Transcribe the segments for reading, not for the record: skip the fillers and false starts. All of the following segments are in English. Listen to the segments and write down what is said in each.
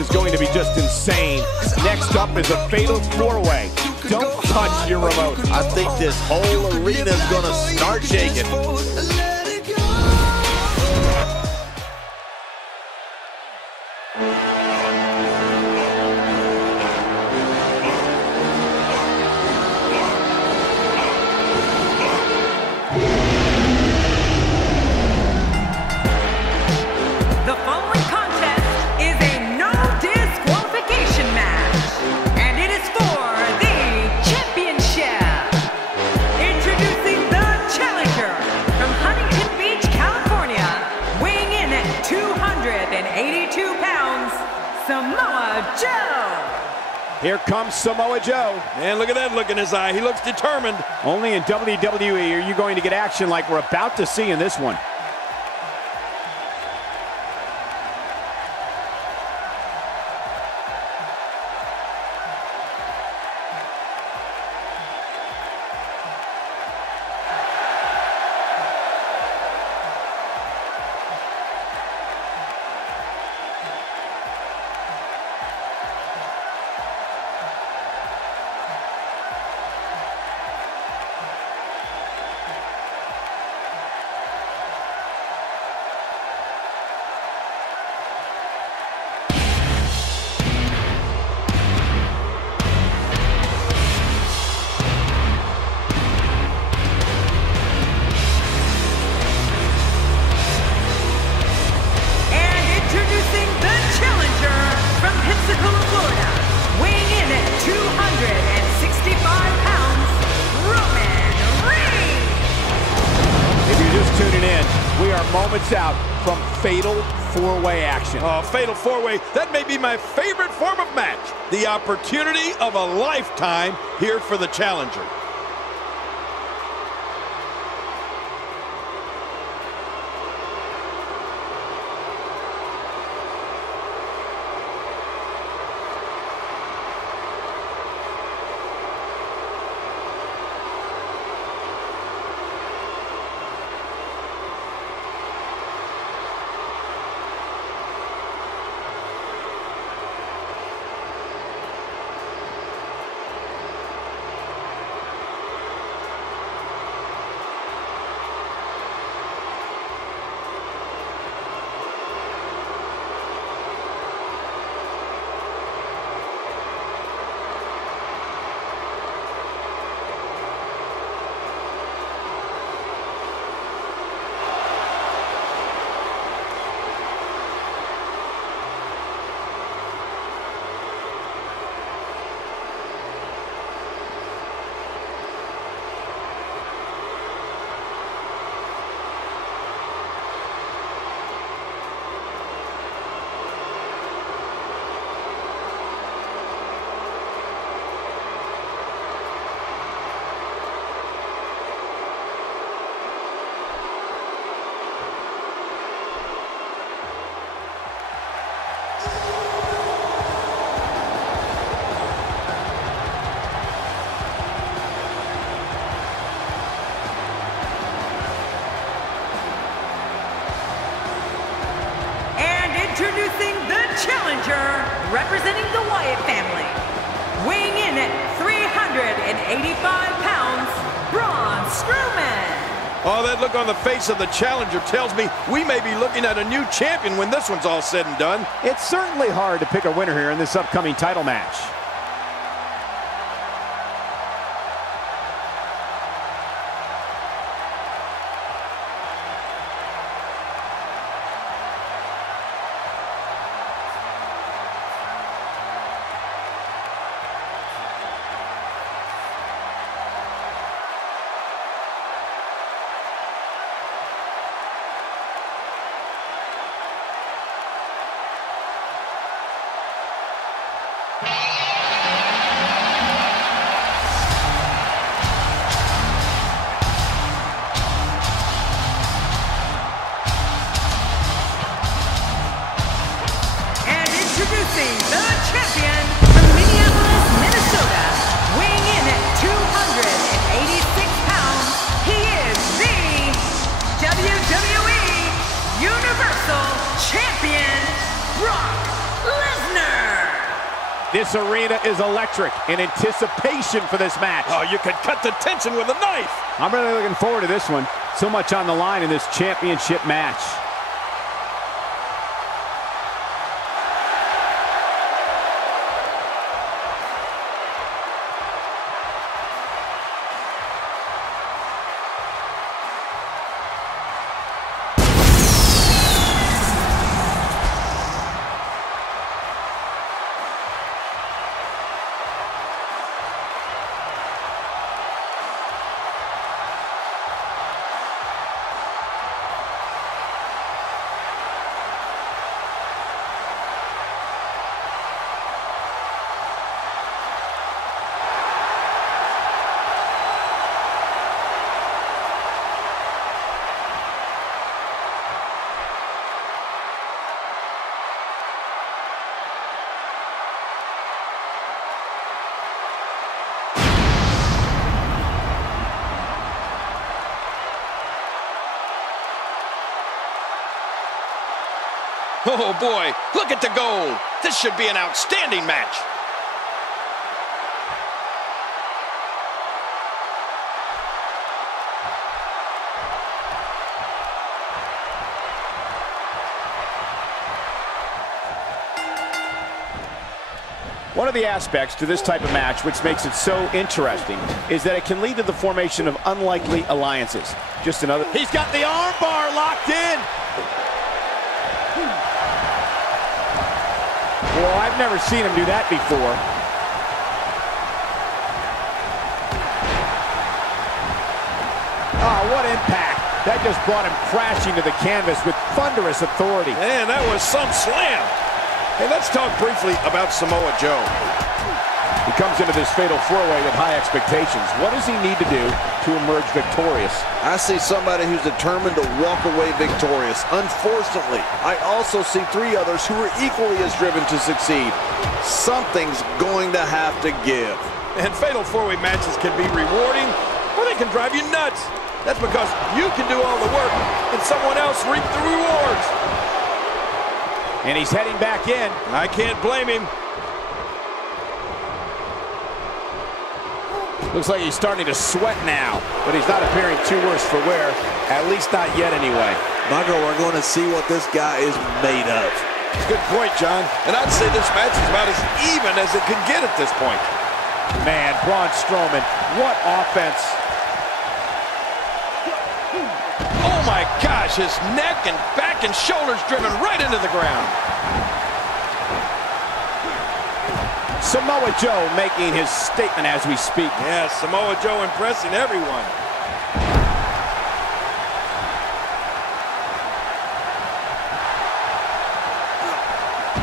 is going to be just insane. Next up is a fatal four-way. Don't touch your remote. I think this whole arena is going to start shaking. Samoa Joe. Here comes Samoa Joe. And look at that look in his eye. He looks determined. Only in WWE are you going to get action like we're about to see in this one. We are moments out from fatal four-way action. Oh, fatal four-way. That may be my favorite form of match. The opportunity of a lifetime here for the challenger. Introducing the challenger, representing the Wyatt family, weighing in at 385 pounds, Braun Strowman. Oh, that look on the face of the challenger tells me we may be looking at a new champion when this one's all said and done. It's certainly hard to pick a winner here in this upcoming title match. Introducing the champion from Minneapolis, Minnesota, weighing in at 286 pounds, he is the WWE Universal Champion, Brock Lesnar. This arena is electric in anticipation for this match. Oh, you could cut the tension with a knife. I'm really looking forward to this one. So much on the line in this championship match. Oh boy, look at the gold. This should be an outstanding match. One of the aspects to this type of match which makes it so interesting is that it can lead to the formation of unlikely alliances. Just another... He's got the arm bar locked in! Well, I've never seen him do that before. Oh, what impact. That just brought him crashing to the canvas with thunderous authority. Man, that was some slam. Hey, let's talk briefly about Samoa Joe. He comes into this fatal four-way with high expectations. What does he need to do to emerge victorious? I see somebody who's determined to walk away victorious. Unfortunately, I also see three others who are equally as driven to succeed. Something's going to have to give. And fatal four-way matches can be rewarding, or they can drive you nuts. That's because you can do all the work and someone else reap the rewards. And he's heading back in. I can't blame him. Looks like he's starting to sweat now, but he's not appearing too worse for wear, at least not yet anyway. Michael, we're going to see what this guy is made of. Good point, John. And I'd say this match is about as even as it could get at this point. Man, Braun Strowman, what offense. Oh my gosh, his neck and back and shoulders driven right into the ground. Samoa Joe making his statement as we speak. Yeah, Samoa Joe impressing everyone.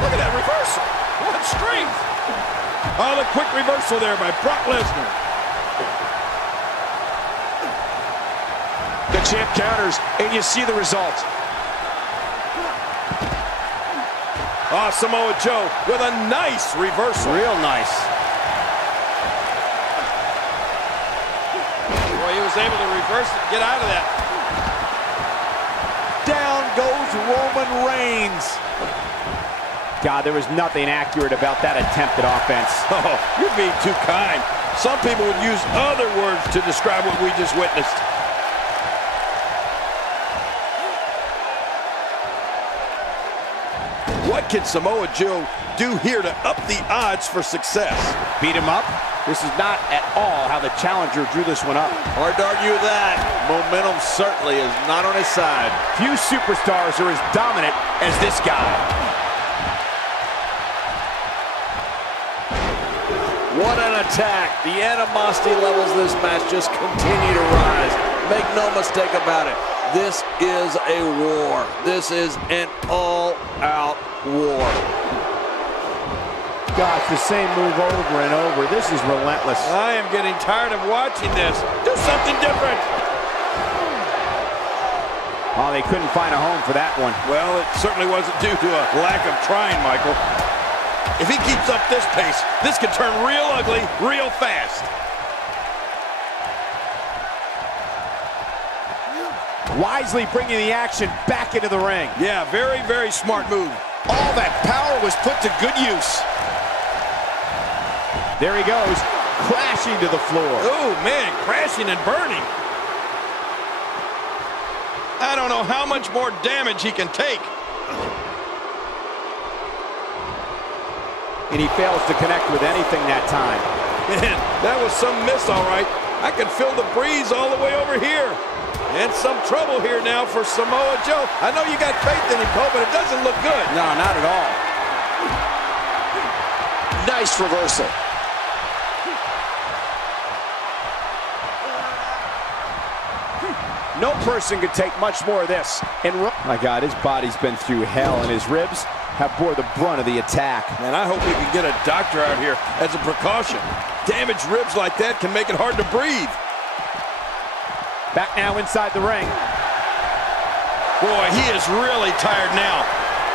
Look at that reversal. What strength. Oh, the quick reversal there by Brock Lesnar. The champ counters, and you see the result. Oh, Samoa Joe with a nice reversal. Real nice. Boy, he was able to reverse it and get out of that. Down goes Roman Reigns. God, there was nothing accurate about that attempted offense. Oh, you're being too kind. Some people would use other words to describe what we just witnessed. What can Samoa Joe do here to up the odds for success? Beat him up? This is not at all how the challenger drew this one up. Hard to argue with that. Momentum certainly is not on his side. Few superstars are as dominant as this guy. What an attack. The animosity levels of this match just continue to rise. Make no mistake about it. This is a war. This is an all-out war. Gosh, the same move over and over. This is relentless. I am getting tired of watching this. Do something different. Oh, they couldn't find a home for that one. Well, it certainly wasn't due to a lack of trying, Michael. If he keeps up this pace, this could turn real ugly real fast. Wisely bringing the action back into the ring. Yeah, very, very smart move. All that power was put to good use. There he goes, crashing to the floor. Oh, man, crashing and burning. I don't know how much more damage he can take. And he fails to connect with anything that time. Man, that was some miss, all right. I can feel the breeze all the way over here. And some trouble here now for Samoa Joe. I know you got faith in him, Cole, but it doesn't look good. No, not at all. Nice reversal. No person could take much more of this. And my God, his body's been through hell, and his ribs have bore the brunt of the attack. Man, I hope we can get a doctor out here as a precaution. Damaged ribs like that can make it hard to breathe. Back now inside the ring. Boy, he is really tired now.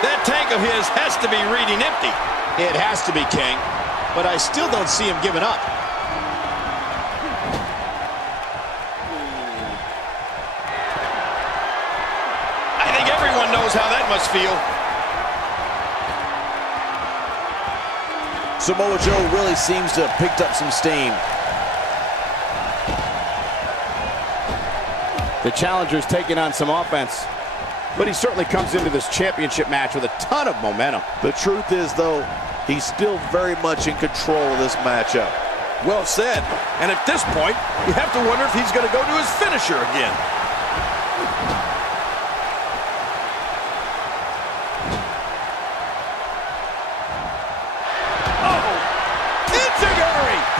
That tank of his has to be reading empty. It has to be, King, but I still don't see him giving up. I think everyone knows how that must feel. Samoa Joe really seems to have picked up some steam. The challenger's taking on some offense, but he certainly comes into this championship match with a ton of momentum. The truth is, though, he's still very much in control of this matchup. Well said. And at this point, you have to wonder if he's going to go to his finisher again.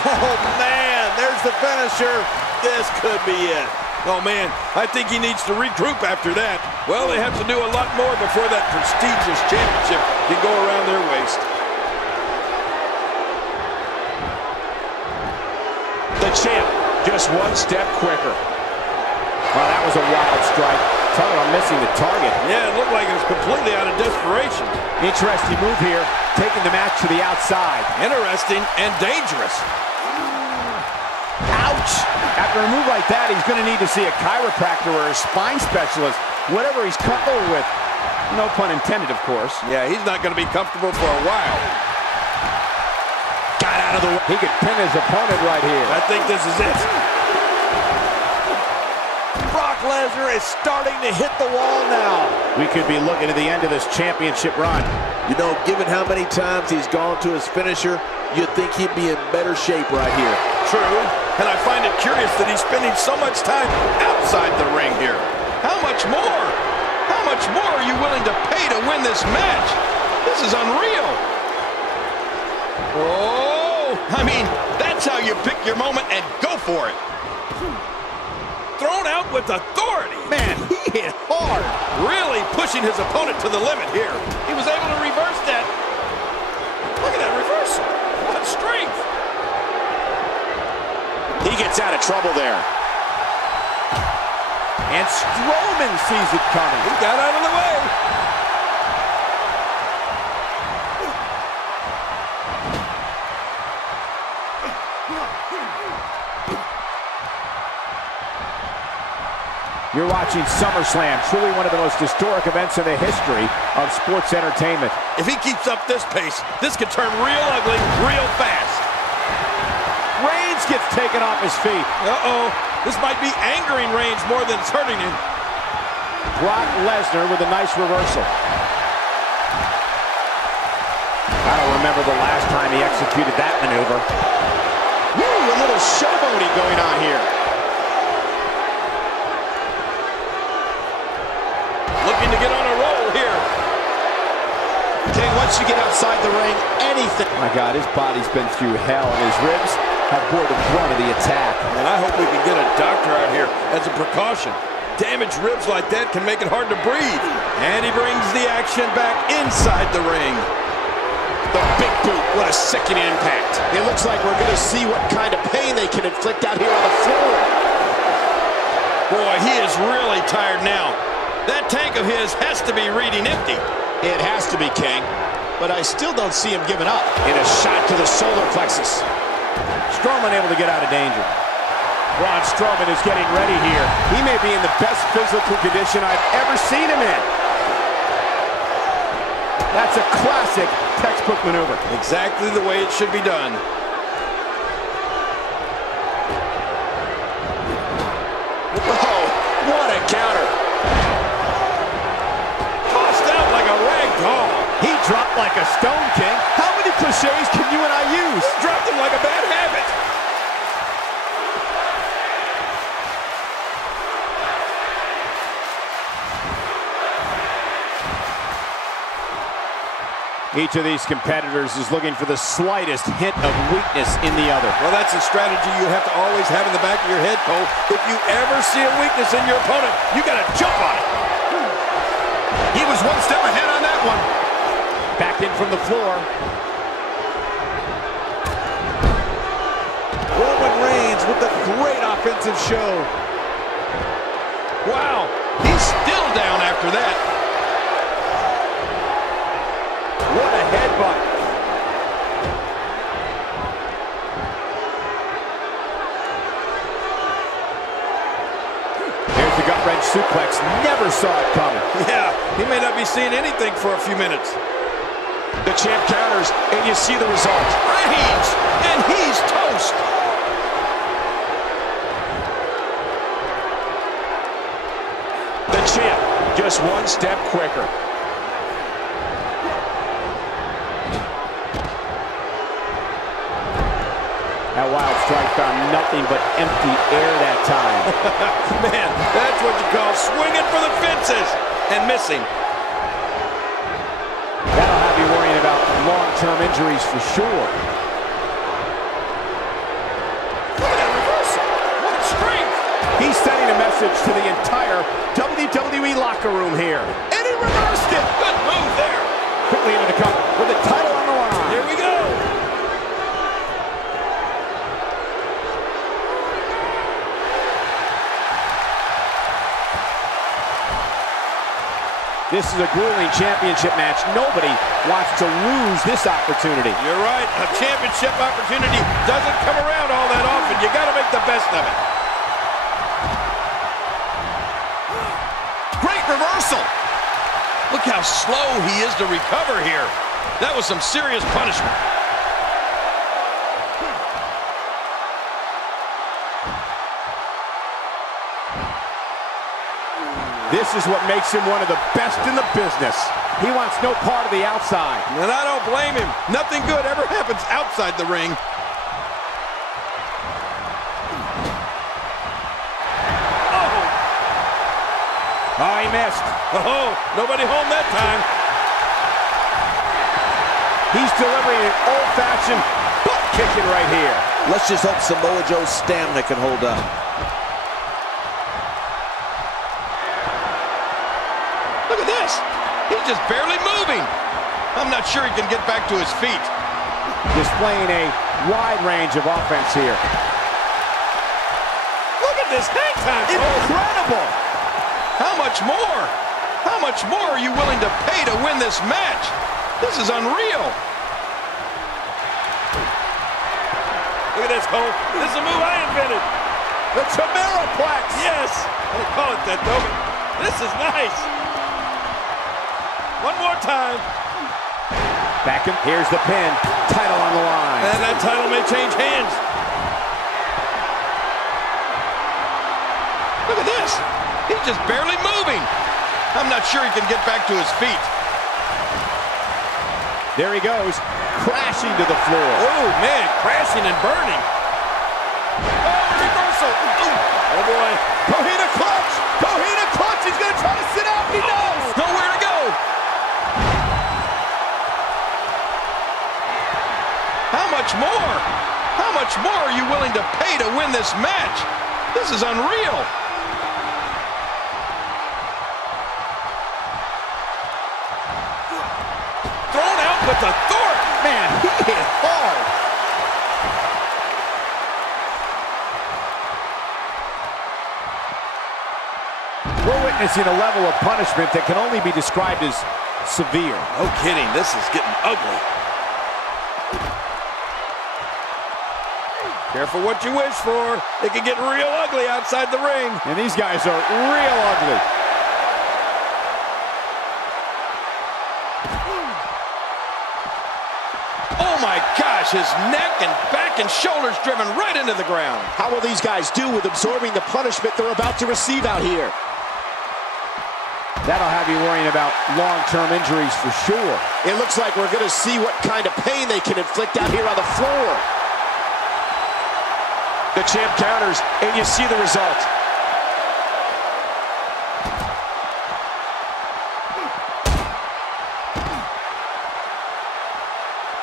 Oh, man, there's the finisher. This could be it. Oh, man, I think he needs to regroup after that. Well, they have to do a lot more before that prestigious championship can go around their waist. The champ, just one step quicker. Well, that was a wild strike. Talk about missing the target. Yeah, it looked like it was completely out of desperation. Interesting move here, taking the match to the outside. Interesting and dangerous. Ouch! After a move like that, he's going to need to see a chiropractor or a spine specialist, whatever he's comfortable with. No pun intended, of course. Yeah, he's not going to be comfortable for a while. Got out of the way. He could pin his opponent right here. I think this is it. Brock Lesnar is starting to hit the wall now. We could be looking at the end of this championship run. You know, given how many times he's gone to his finisher, you'd think he'd be in better shape right here. True, and I find it curious that he's spending so much time outside the ring here. How much more? How much more are you willing to pay to win this match? This is unreal. Oh, I mean, that's how you pick your moment and go for it. Thrown out with authority. Man, he hit hard. Really pushing his opponent to the limit here. He was able to reverse that. Look at that reversal. What strength. He gets out of trouble there. And Strowman sees it coming. He got out of the way. You're watching SummerSlam, truly one of the most historic events in the history of sports entertainment. If he keeps up this pace, this could turn real ugly real fast. Reigns gets taken off his feet. Uh-oh. This might be angering Reigns more than it's hurting him. Brock Lesnar with a nice reversal. I don't remember the last time he executed that maneuver. Woo, a little showboating going on here. Looking to get on a roll here. King, once you get outside the ring, anything. My God, his body's been through hell, and his ribs have bore the brunt of the attack. And I hope we can get a doctor out here as a precaution. Damaged ribs like that can make it hard to breathe. And he brings the action back inside the ring. The big boot, what a sickening impact. It looks like we're going to see what kind of pain they can inflict out here on the floor. Boy, he is really tired now. That tank of his has to be reading empty. It has to be, King, but I still don't see him giving up. In a shot to the solar plexus. Strowman able to get out of danger. Braun Strowman is getting ready here. He may be in the best physical condition I've ever seen him in. That's a classic textbook maneuver. Exactly the way it should be done. What a counter. Tossed out like a rag doll. He dropped like a stone, King. How many cliches can you and I use? Dropped him like a bad habit. Each of these competitors is looking for the slightest hint of weakness in the other. Well, that's a strategy you have to always have in the back of your head, Cole. If you ever see a weakness in your opponent, you got to jump on it. He was one step ahead on that one. Back in from the floor. Roman Reigns with a great offensive show. Wow, he's still down after that. What a headbutt. Here's the gut-wrench suplex. Never saw it coming. Yeah, he may not be seeing anything for a few minutes. The champ counters, and you see the result. Reigns, and he's toast. The champ, just one step quicker. That wild strike found nothing but empty air that time. Man, that's what you call swinging for the fences and missing. That'll have you worrying about long-term injuries for sure. Look at that reversal. What strength. He's sending a message to the entire WWE locker room here. And he reversed it. Good move there. Quickly into the cover with the title on the line. Here we go. This is a grueling championship match. Nobody wants to lose this opportunity. You're right. A championship opportunity doesn't come around all that often. You got to make the best of it. Great reversal. Look how slow he is to recover here. That was some serious punishment. This is what makes him one of the best in the business. He wants no part of the outside. And I don't blame him. Nothing good ever happens outside the ring. Oh, he missed. Oh, nobody home that time. He's delivering an old-fashioned butt kicking right here. Let's just hope Samoa Joe's stamina can hold up. Look at this. He's just barely moving. I'm not sure he can get back to his feet. Displaying a wide range of offense here. Look at this hang time. Incredible. How much more? How much more are you willing to pay to win this match? This is unreal. Look at this, Cole. This is a move I invented. The Tameraplex. Yes. I didn't call it that, though, but this is nice. One more time. Back in. Here's the pin. Title on the line. And that title may change hands. Look at this. He's just barely moving. I'm not sure he can get back to his feet. There he goes, crashing to the floor. Oh, man, crashing and burning. Oh, reversal. Ooh. Oh, boy. Kohina clutch. Kohina clutch. He's going to try to sit out. He knows. Nowhere to go. How much more? How much more are you willing to pay to win this match? This is unreal. Thrown out with authority. Man, he hit hard. We're witnessing a level of punishment that can only be described as severe. No kidding, this is getting ugly. Careful what you wish for. It can get real ugly outside the ring. And these guys are real ugly. Oh my gosh, gosh, his neck and back and shoulders driven right into the ground. How will these guys do with absorbing the punishment they're about to receive out here? That'll have you worrying about long-term injuries for sure. It looks like we're going to see what kind of pain they can inflict out here on the floor. The champ counters, and you see the result.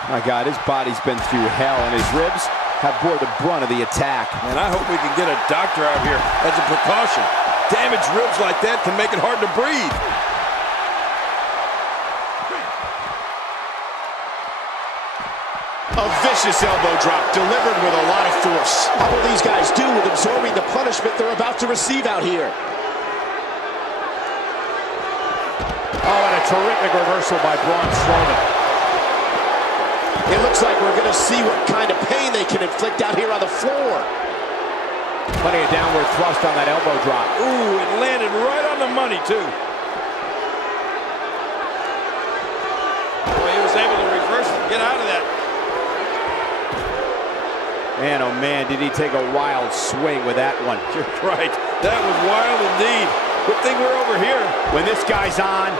My God, his body's been through hell, and his ribs have bore the brunt of the attack. And I hope we can get a doctor out here as a precaution. Damaged ribs like that can make it hard to breathe. A vicious elbow drop delivered with a lot of force. How will these guys do with absorbing the punishment they're about to receive out here? Oh, and a terrific reversal by Braun Strowman. It looks like we're going to see what kind of pain they can inflict out here on the floor. Plenty of downward thrust on that elbow drop. Ooh, it landed right on the money, too. Boy, he was able to reverse and get out of that. Man, oh man, did he take a wild swing with that one. You're right. That was wild indeed. Good thing we're over here. When this guy's on,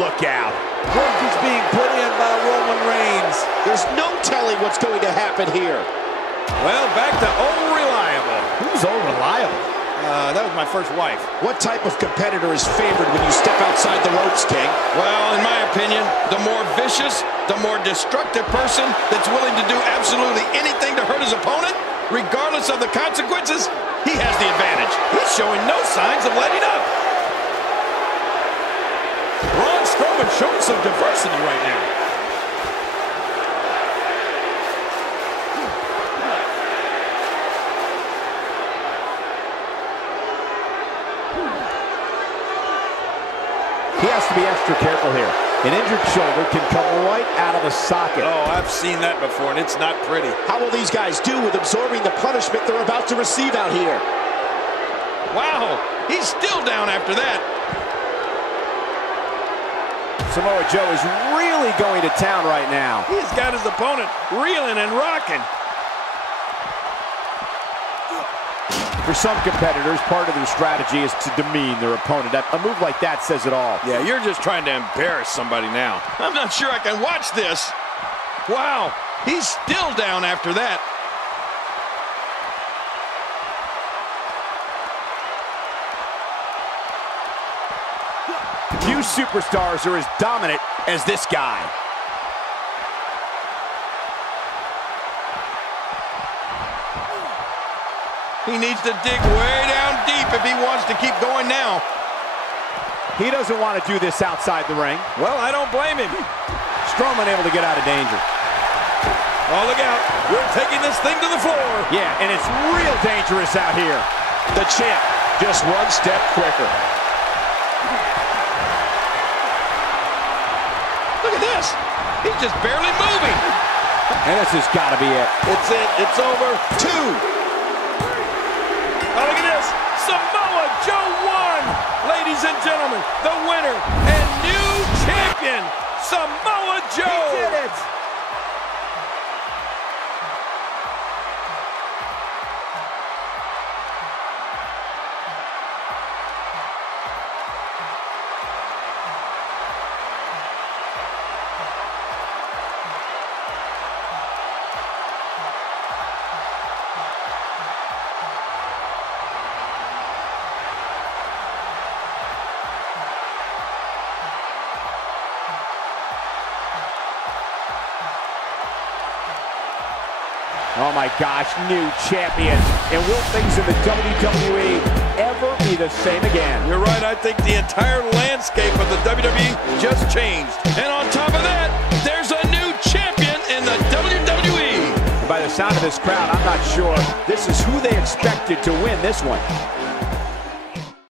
look out. Work is being put in by Roman Reigns. There's no telling what's going to happen here. Well, back to old reliable. Who's old reliable? That was my first wife. What type of competitor is favored when you step outside the ropes, King? Well, in my opinion, the more vicious, the more destructive person that's willing to do absolutely anything to hurt his opponent, regardless of the consequences, he has the advantage. He's showing no signs of letting up. Braun Strowman showing some diversity right now. He has to be extra careful here. An injured shoulder can come right out of the socket. Oh, I've seen that before, and it's not pretty. How will these guys do with absorbing the punishment they're about to receive out here? Wow, he's still down after that. Samoa Joe is really going to town right now. He's got his opponent reeling and rocking. For some competitors, part of their strategy is to demean their opponent. A move like that says it all. Yeah, you're just trying to embarrass somebody now. I'm not sure I can watch this. Wow, he's still down after that. Few superstars are as dominant as this guy. He needs to dig way down deep if he wants to keep going now. He doesn't want to do this outside the ring. Well, I don't blame him. Strowman able to get out of danger. Oh, look out. We're taking this thing to the floor. Yeah, and it's real dangerous out here. The champ just one step quicker. Look at this. He's just barely moving. And this has got to be it. It's it. It's over. 2. Oh, look at this. Samoa Joe won. Ladies and gentlemen, the winner and new champion, Samoa Joe. He did it. Oh my gosh, new champion. And will things in the WWE ever be the same again? You're right, I think the entire landscape of the WWE just changed. And on top of that, there's a new champion in the WWE. By the sound of this crowd, I'm not sure this is who they expected to win this one.